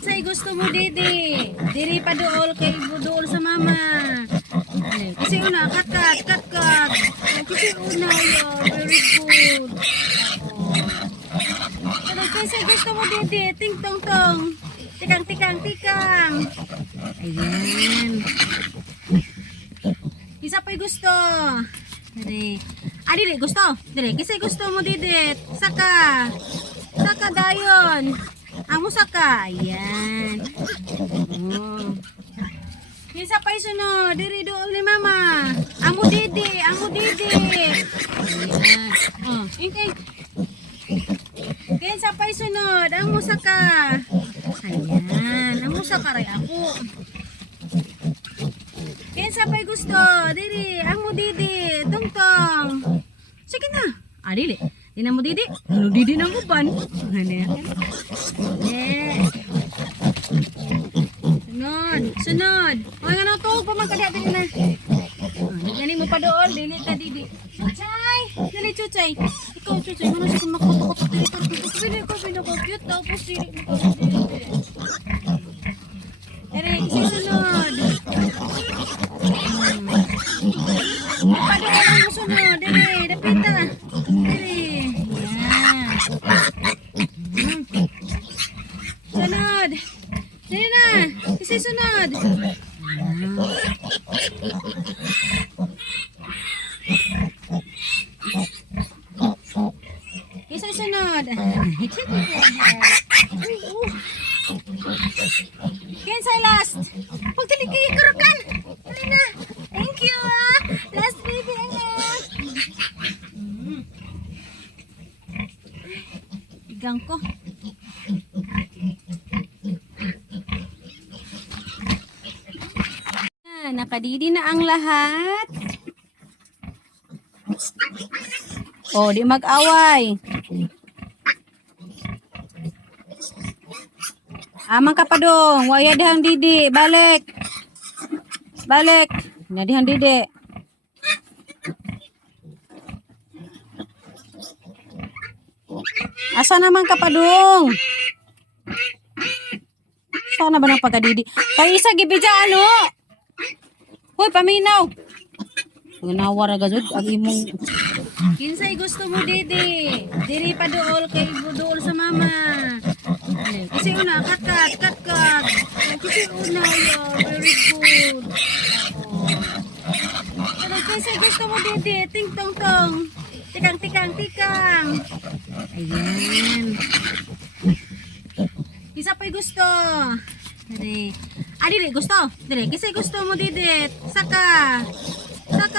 Say gusto mo didi. Diri pa dool kay dool sa mama. Kasi una kat. Kasi una yo, very good. Pero kasi gusto mo didi, ting tong tong. Tikang. Ayan. Isa pa'y gusto. Diri. Dili gusto. Diri, kasi gusto mo didi. Saka dayon. Amo saka. Ayan. Oh. Isa pa'y sunod. Diri dool ni mama. Amo didi. Ayan. Oh, ingay. Kinsa pa'y sunod. Amo saka. Ayan. Amo saka ray ako. Kinsa pa'y gusto. Diri. Amo didi. Tungtong. Sige na. Dili. Di na mo didi. Ano didi ng uban? Sunod. O nga na to. Pamagkadya din na. Gani mo pa doon. Dili ka didi. Chuchay. Dali Chuchay. Ikaw Chuchay. Ano siya kung makutukot dito. Pili ko. Cute. Tapos dili mo ko. Dali. Sunod. Pa doon ang sunod. Dali. Dapita. Dali. Yan. Sunod. Dali na. Kasi sunod. Isa sunod. Kinsay last. Pagdali kayo karukan. Dali na. Thank you. Last baby anak. Igang ko. Nakadidi na ang lahat. Oh, di mag-away. Amang kapadong, waya dihang didi, balik. Na dihang didi. Asa naman kapadong? Sana ba ng pagkadidi? Kay isa gibidya ano? Hoy, paminaw. Nawara gazud ang imong. Kinsay gusto mo didi? Diri pa dool kay dool sa mama. Kasi una kat. Kasi una yo, very good. Pero kinsay gusto mo didi? Ting tong tong. Tikang. Ayan. Isa pa'y gusto. Diri. Dili gusto. Dili. Kasi gusto mo didit. Saka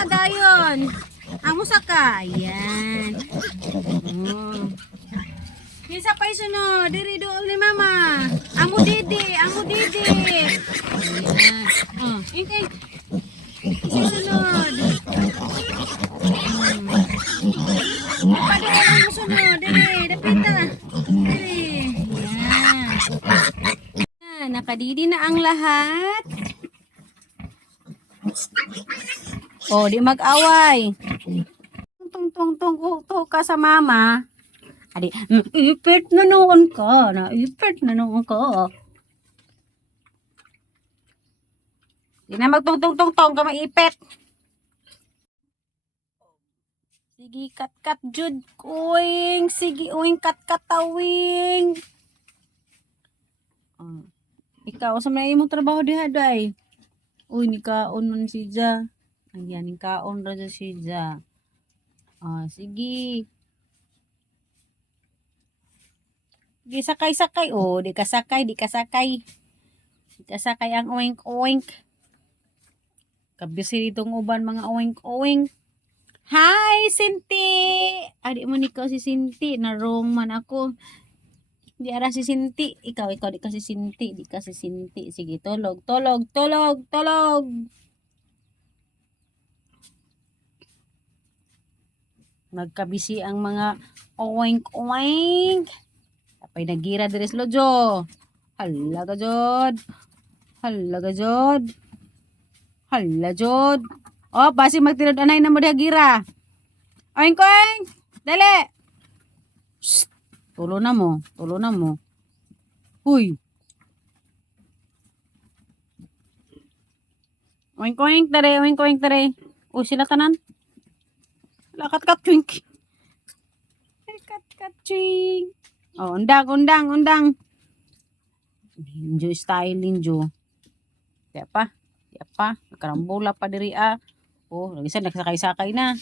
dayon. Amo saka. Ayan. Oh. Isa pa'y sunod. Diri dool ni mama. Amo didi. Ayan. Oh. Ingay. Isa sunod. Padoon ang sunod. Diri. Dapita. Diri. Ayan. Nakadidi na ang lahat. Oh, di mag-away. Tungtong ka sa mama. Ipit na noon ka. Di na magtungtong ka maipit. Sige, kat jud uwing. Sige, uwing kat-katawing. Ikaw, sa may imong trabaho dihaday. Uy, ni kaon man si Ja. Ayan, ni kaon ra si Ja. Sige. Di sakay. Oh, di ka sakay. Di ka sakay ang oink-oink. Kabisi ditong uban mga oink-oink. Hi, Sinti! Adi mo ni ka si Sinti. Na-wrong man ako. Di ara si Sinti. Ikaw, di ka si Sinti. Sige, tulog. Magkabisi ang mga oink-oink. Tapay nagira deres lojo. Hala jod. Oh, basi magtirod anay na mo diha gira. Oink-oink. Dali. Shh. Tulo na mo. Tulo na mo. Uy. Oink oink tare. Oink oink tare. Uy, sila tanan. Lakat kat twink. Kat kat twink. Oh, undang, undang, undang. Injo style injo. Tiya pa. Tiya pa. Karambola pa diri ah. Oh, lagi sa nagsakay-sakay na.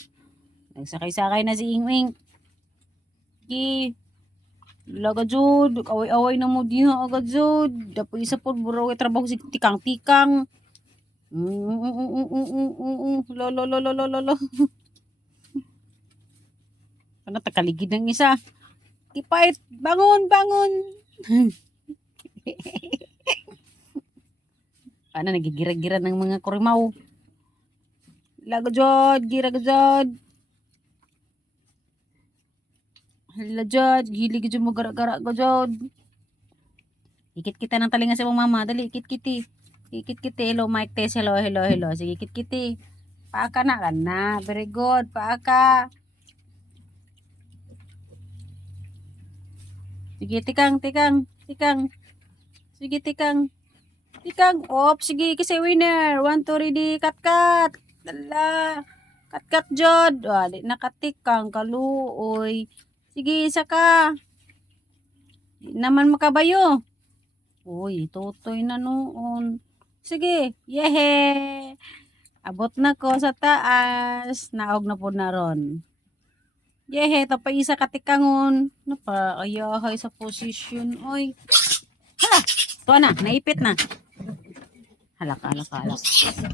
Nagsakay-sakay na si Ingwing. Ki. Laga jud, away-away na mo diha agad jud. Dapo isa pod buraw trabaho si tikang-tikang. Lo lo lo lo lo lo lo. Ano takaligid ng isa. Kipait, bangon, bangon. Ano nagigira-gira ng mga kurimaw. Laga jud, gira jud. Hala jud, hilig jud mo gara-gara ko jud. Ikit kita ng talinga sa mong mama, dali ikit kiti. Ikit kiti, hello Mike Tess, hello, hello, hello. Sige, ikit kiti. Paaka na ka na, very good, paaka. Sige, tikang, tikang, tikang. Sige, tikang. Tikang, op, sige, kasi winner. 1, 2, ready, cut, cut. Dala. Cut, cut jud. Di nakatikang, kaluoy. Sige, isa ka. Di naman makabayo. Uy, tutoy na noon. Sige, yehe. Abot na ko sa taas. Naog na po na ron. Yehe, tapay isa katikangon. Napaayahay sa posisyon. Oy. Hala, tuwa na, naipit na. Halaka, halaka, halaka.